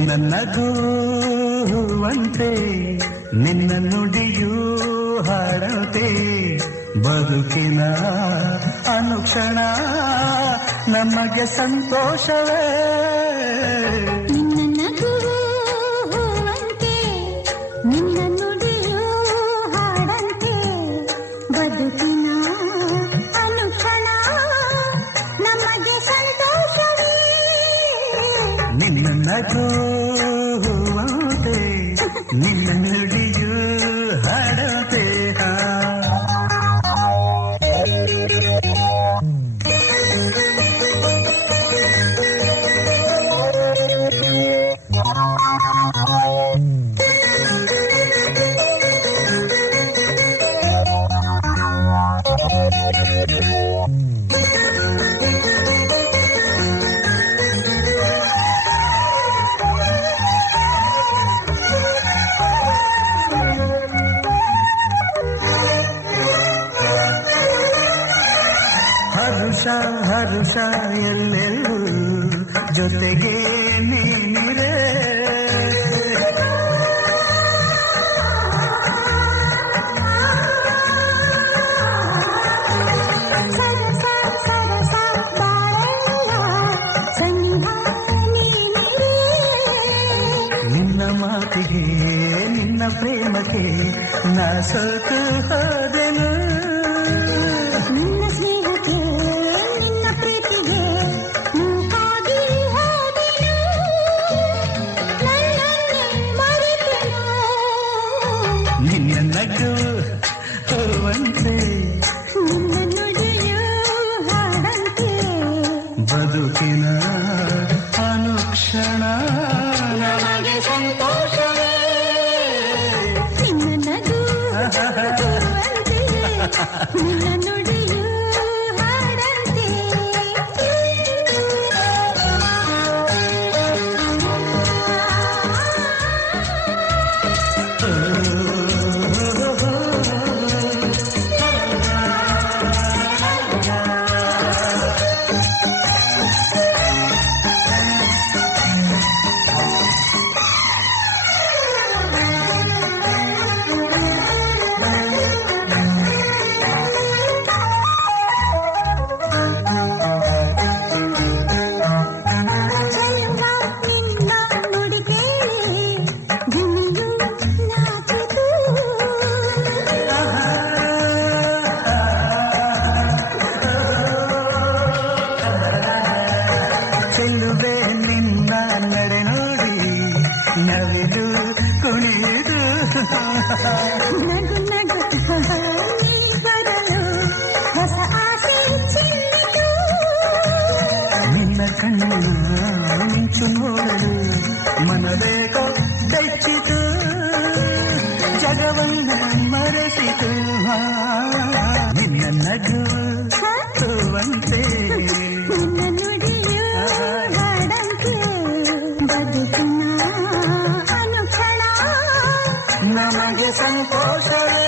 ನಿನ್ನ ನಗುವಂತೆ ನಿನ್ನ ನುಡಿಯೂ ಹಾಡಂತೆ ಬದುಕಿನ ಅನುಕ್ಷಣ ನಮಗೆ ಸಂತೋಷವೇ. ನಿನ್ನ ನಗುವಂತೆ ನಿನ್ನ ನುಡಿಯೂ ಹಾಡಂತೆ ಬದುಕಿನ ಅನುಕ್ಷಣ ನಮಗೆ ಸಂತೋಷವೇ. ನಿನ್ನ ನಗುವಂತೆ ನಿನ್ನ ನುಡಿಯೂ ಹಾಡಂತೆ. ಹರುಷ ಹರುಷ ಎಲ್ಲೆಲ್ಲೂ ಜೊತೆಗೆ ನೀನಿರೆ. ಸರಸ ಸರಸ ಬಾಳೆಲ್ಲ ಸಂಗ ನೀನಿರೆ. ನಿನ್ನ ಮಾತಿಗೆ ನಿನ್ನ ಪ್ರೇಮಕ್ಕೆ ನಾ ಸೋತು ಹೋದೆನು. ನಿನ್ನ ಸ್ನೇಹಕ್ಕೆ ನಿನ್ನ ಪ್ರೀತಿಗೆ ಮೂಕಾಗಿ ಹೋದೆನು. ನನ್ನನ್ನೇ ಮರೆತೆನು. ನಿನ್ನ ನಗುವಂತೆ ನಿನ್ನ ನುಡಿಯೂ ಹಾಡಂತೆ ಬದುಕಿನ ಅನುಕ್ಷಣ ನಮಗೆ ಸಂತೋಷವೇ. ನಿನ್ನ ನಗುವಂತೆ ನಿನ್ನ ನುಡಿಯೂ ಹಾಡಂತೆ. ಚೆಲುವ ನಿನ್ನ ನುಡಿ ಕೇಳಿ ಗಿಣಿಯು ನಾಚಿತು. ಚೆಲ್ಲುವೆ ನಿನ್ನ ನಡೆ ನೋಡಿ ನವಿಲು ಕುಣಿದು. ನಗು ನಗು ನೀ ಬರಲು ಹೊಸ ಆಸೆ ಚಿನ್ನಿತು. ನಿನ್ನ ಕಣ್ಣ ಮಿಂಚು ನೋಡಲು ಮನಬೇಕೋ ಬೆಚ್ಚಿತು. ಜಗವನ್ನ ಮರೆಸಿತು. ನಿನ್ನ ನಗುವಂತೆ ನಿನ್ನ ನುಡಿಯೂ ಹಾಡಂತೆ ಬದುಕಿನ ಅನುಕ್ಷಣ ನಮಗೆ ಸಂತೋಷವೇ.